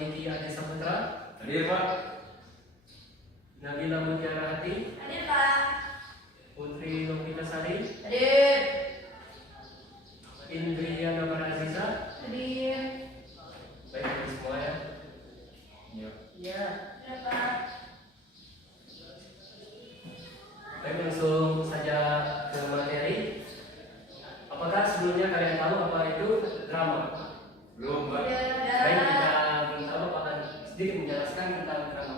Yiki Adi Saputra. Hadir Pak. Nabila Mutiara Hati. Hadir Pak. Putri Novita Sari. Hadir. Indriana Baraziza. Hadir. Baik dari semua ya. Ya. Hadir Pak. Baik, langsung saja ke materi. Apakah sebelumnya kalian tahu apa itu drama? Belum Pak. Baik, kita belum tahu, akan sedikit menjelaskan tentang drama.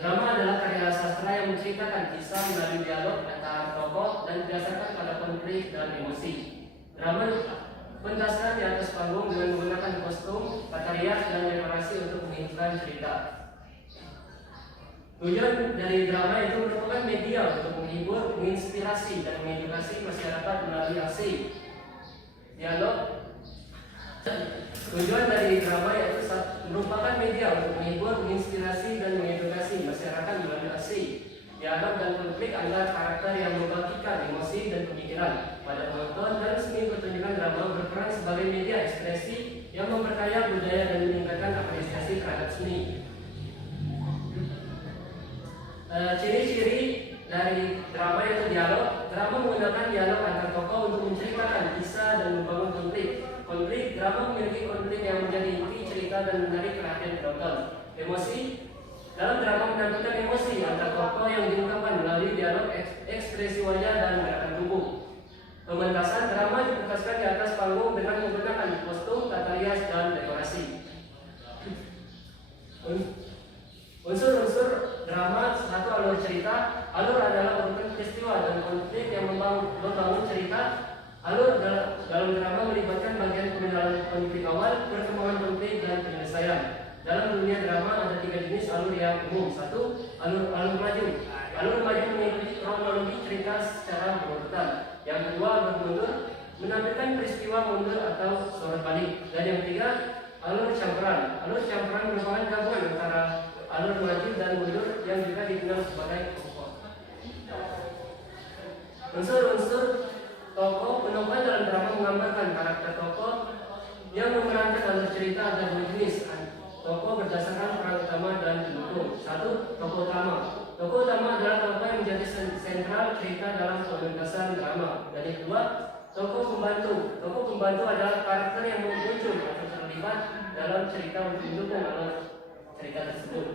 Drama adalah karya sastra yang menceritakan kisah melalui dialog antara tokoh dan berdasarkan pada konflik dan emosi. Drama pentaskan di atas panggung dengan menggunakan kostum, tata rias, dan dekorasi untuk menghidupkan cerita. Tujuan dari drama itu merupakan media untuk menghibur, menginspirasi, dan mengedukasi masyarakat melalui aksi, dialog. Tujuan dari drama yaitu merupakan media untuk menghibur, menginspirasi, dan mengedukasi masyarakat melalui aksi, dialog, dan konflik antar karakter yang membagikan emosi dan pemikiran pada penonton. Dan seni pertunjukan drama berperan sebagai media ekspresi yang memperkaya budaya dan meningkatkan apresiasi terhadap seni. Ciri-ciri dari drama yaitu dialog. Drama menggunakan dialog antar tokoh untuk menceritakan kisah dan membangun konflik. Drama memiliki konflik yang menjadi inti cerita dan menarik perhatian penonton. Emosi. Dalam drama menampilkan emosi antar tokoh yang diungkapkan melalui dialog, ekspresi wajah, dan gerakan tubuh. Pementasan. Drama dipentaskan di atas panggung dengan menggunakan kostum, tata rias, dan dekorasi. Unsur-unsur drama. Satu, alur cerita. Alur adalah urutan peristiwa dan konflik yang membangun cerita. Alur dalam drama melibatkan bagian pengenalan konflik awal, perkembangan konflik, dan penyelesaian. Dalam dunia drama ada 3 jenis alur yang umum. Satu, alur maju. Alur maju mengikuti kronologi cerita secara berurutan. Yang kedua, alur mundur, menampilkan peristiwa mundur atau sorot balik. Dan yang ketiga, alur campuran. Alur campuran merupakan gabungan antara alur maju dan mundur yang juga dikenal sebagai pokok. Unsur-unsur tokoh. Penokohan dalam drama menggambarkan karakter tokoh yang memerankan alur cerita. Ada 2 jenis tokoh berdasarkan peran utama dan pendukung. Satu, tokoh utama. Tokoh utama adalah tokoh yang menjadi sentral cerita dalam pementasan drama. Dan yang kedua, tokoh pembantu. Tokoh pembantu adalah karakter yang muncul atau terlibat dalam cerita untuk mendukung alur cerita tersebut.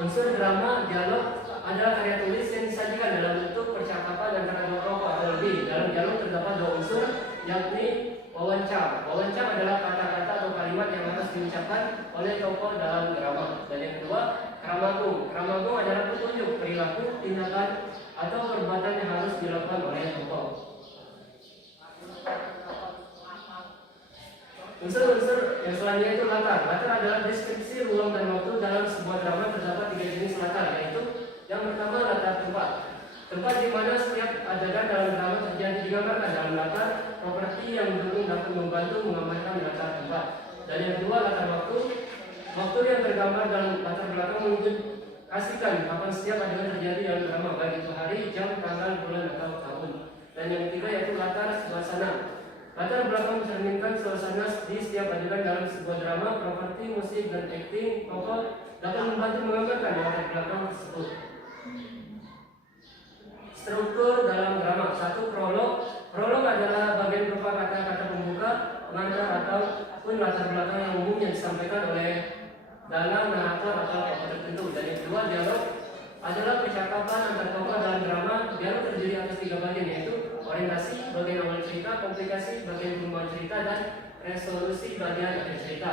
Unsur drama. Dialog adalah karya tulis yang disajikan dalam bentuk percakapan antara 2 tokoh atau lebih. Dalam dialog terdapat 2 unsur, yakni wawancara. Wawancara adalah kata-kata atau kalimat yang harus diucapkan oleh tokoh dalam drama. Dan yang kedua, kramagung. Kramagung adalah petunjuk perilaku, tindakan, atau perbuatan yang harus dilakukan oleh tokoh. Unsur-unsur yang selanjutnya itu latar. Latar adalah deskripsi ruang dan waktu. Dalam sebuah drama terdapat 3 jenis latar, yaitu yang pertama, latar tempat. Tempat di mana setiap adegan dalam drama terjadi digambarkan dalam latar. Properti yang mendukung dapat membantu menggambarkan latar tempat. Dan yang kedua, latar waktu. Waktu yang tergambar dalam latar belakang menunjukkan kapan setiap adegan terjadi dalam drama, baik itu hari, jam, tanggal, bulan, atau tahun. Dan yang ketiga yaitu latar suasana. Latar belakang mencerminkan suasana di setiap adegan dalam sebuah drama. Properti, musik, dan akting tokoh dapat membantu menggambarkan latar belakang tersebut. Struktur dalam drama. Satu, prolog. Prolog adalah bagian berupa kata-kata pembuka, pengantar, ataupun latar belakang yang umumnya disampaikan oleh dalam narator atau tokoh tertentu. Dan yang kedua, dialog adalah percakapan antar tokoh dalam drama. Dialog terdiri atas 3 bagian, yaitu orientasi, bagian awal cerita, komplikasi, bagian pengembangan cerita, dan resolusi bagian akhir cerita.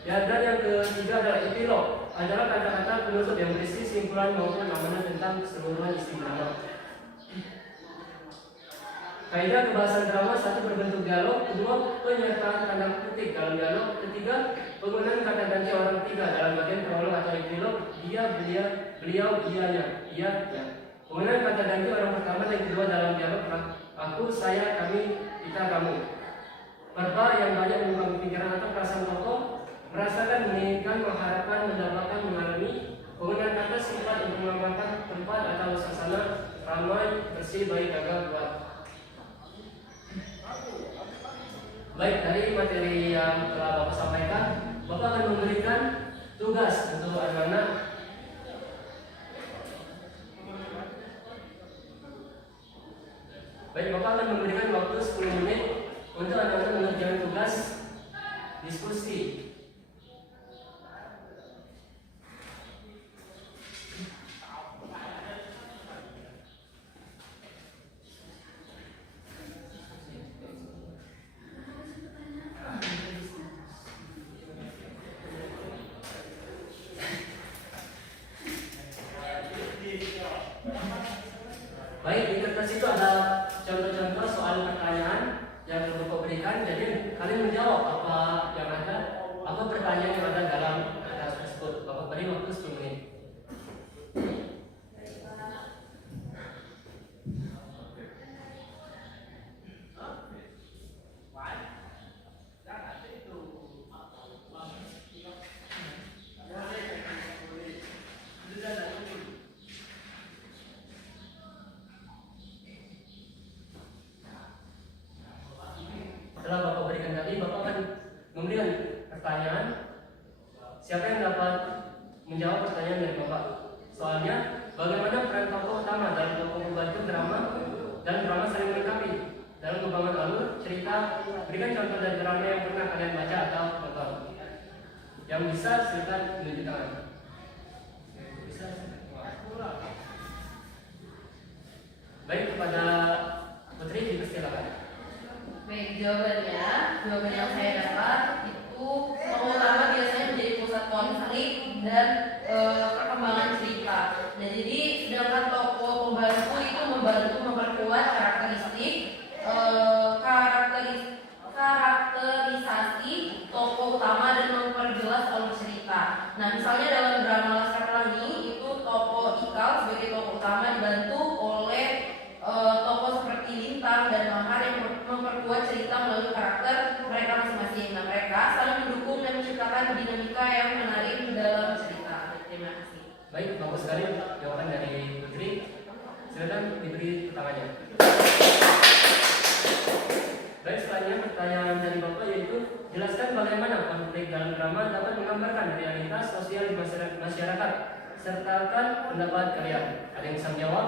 Dan yang ketiga adalah epilog, adalah kata-kata penutup yang berisi simpulan maupun amanat tentang keseluruhan isi drama. Kaidah kebahasan drama. 1, berbentuk dialog. 2, penyertaan tanda kutip dalam dialog. 3, penggunaan kata ganti orang ketiga dalam bagian prolog atau epilog. Dia, beliau, dianya, ia, ya. Penggunaan kata ganti orang pertama dan kedua dalam dialog. Aku, saya, kami, kita, kamu. Verba yang banyak mengungkapkan pikiran atau perasaan tokoh. Merasakan, menginginkan, mengharapkan, mendapatkan, mengalami. Penggunaan kata sifat untuk menggambarkan tempat atau suasana. Ramai, bersih, baik, gagal, buat. Baik, dari materi yang telah Bapak sampaikan, Bapak akan memberikan tugas untuk anak-anak. Baik, Bapak akan memberikan waktu 10 menit untuk anak-anak mengerjakan tugas diskusi. Baik, di kertas itu ada contoh-contoh soal pertanyaan yang Bapak berikan. Jadi kalian menjawab apa yang ada, apa pertanyaan yang ada dalam kertas tersebut. Bapak beri waktu 10 menit. Setelah Bapak berikan tadi, Bapak akan memberikan pertanyaan. Siapa yang dapat menjawab pertanyaan dari Bapak? Soalnya, bagaimana peran tokoh utama dalam tokoh pembantu drama dan drama saling melengkapi dalam membangun alur cerita? Berikan contoh dari drama yang pernah kalian baca atau tonton. Yang bisa silakan menunjuk tangan. Bisa. Baik, kepada Putri dipersilakan. Baik, jawaban yang saya dapat itu tokoh utama biasanya menjadi pusat konflik dan perkembangan cerita. Nah, jadi sedangkan tokoh pembantu itu membantu memperkuat karakterisasi tokoh utama dan memperjelas alur cerita. Nah, misalnya dalam drama Laskar Pelangi itu tokoh Ikal sebagai tokoh utama dibantu oleh tokoh seperti Lintang dan Mahar yang memperkuat cerita melalui karakter mereka masing-masing. Nah, mereka saling mendukung dan menciptakan dinamika yang menarik dalam cerita. Terima kasih. Baik, bagus sekali jawaban dari Putri. Silakan diberi tangannya. Baik, selanjutnya pertanyaan dari Bapak yaitu jelaskan bagaimana konflik dalam drama dapat menggambarkan realitas sosial di masyarakat. Sertakan pendapat kalian. Ada yang bisa menjawab?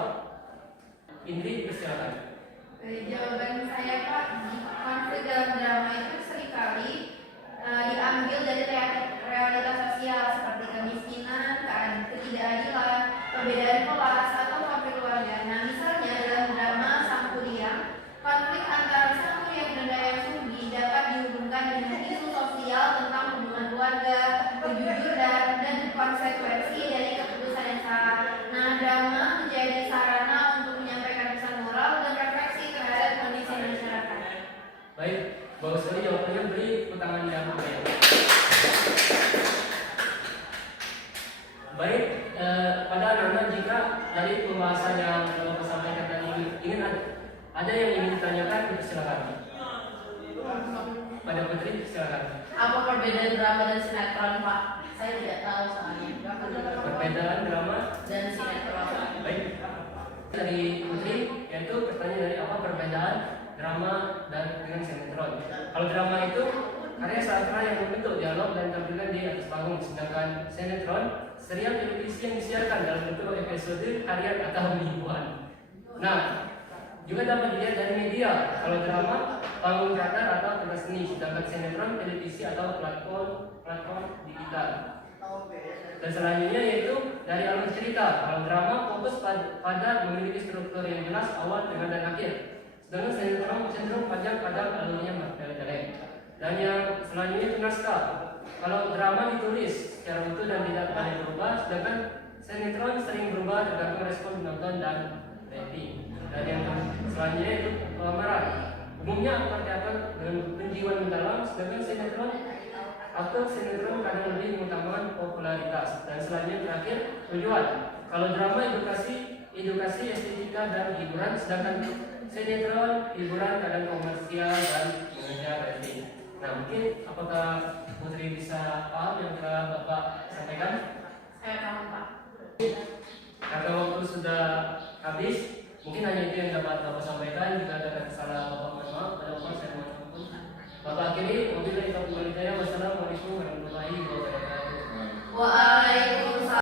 Indri, persilakan. Jawaban saya, Pak, konflik dalam drama itu seringkali diambil dari realitas sosial seperti kemiskinan, ketidakadilan, perbedaan kelas, atau konflik keluarga. Nah, misalnya dalam drama Sang Kuryang, konflik antara Sang Kuryang dan Dayang Sumbi dapat dihubungkan dengan isu sosial tentang hubungan keluarga, kejujuran, dan konsekuensi dari keputusan yang salah. Nah, drama menjadi sarana untuk menyampaikan pesan moral dan refleksi terhadap kondisi masyarakat. Baik, bagus sekali jawabannya. Beri tangan yang baik. Baik, pada anak-anak jika dari pembahasan yang Bapak sampaikan tadi ingin ada yang ingin ditanyakan, silakan. Pada Putri, silakan. Apa perbedaan drama dan sinetron, Pak? Saya tidak tahu soalnya. Perbedaan drama Dan sinetron. baik. Dari Putri, yaitu pertanyaan dari apa perbedaan drama dan dengan sinetron. Kalau drama itu karya sastra yang membentuk dialog dan tampilkan di atas panggung, sedangkan sinetron serial televisi yang disiarkan dalam bentuk episode harian atau mingguan. Nah, juga dapat dilihat dari media. Kalau drama panggung teater atau pentas seni, sedangkan sinetron televisi atau platform digital. Dan selanjutnya yaitu dari alur cerita. Kalau drama fokus pada memiliki struktur yang jelas awal, tengah dan akhir. Sedangkan sinetron cenderung panjang pada alurnya bertele-tele. Dan yang selanjutnya itu naskah. Kalau drama ditulis secara utuh dan tidak banyak berubah, sedangkan sinetron sering berubah tergantung respon penonton dan rating. Dan yang selanjutnya itu pelamaran. Umumnya aktor teater dengan penjiwaan mendalam, sedangkan aktor sinetron kadang lebih mengutamakan popularitas. Dan selanjutnya terakhir tujuan. Kalau drama edukasi estetika dan hiburan, sedangkan sinetron hiburan kadang komersial dan mengejar rating. Nah, mungkin apakah Putri bisa paham yang telah Bapak sampaikan? Saya paham, Pak. Karena waktu sudah habis, mungkin hanya itu yang dapat Bapak sampaikan. Jika ada kesalahan Bapak, mohon maaf. Pada Bapak saya mohon ampun. Bapak akhiri, wabillahi taufiq wal hidayah. Wassalamualaikum warahmatullahi wabarakatuh. Wa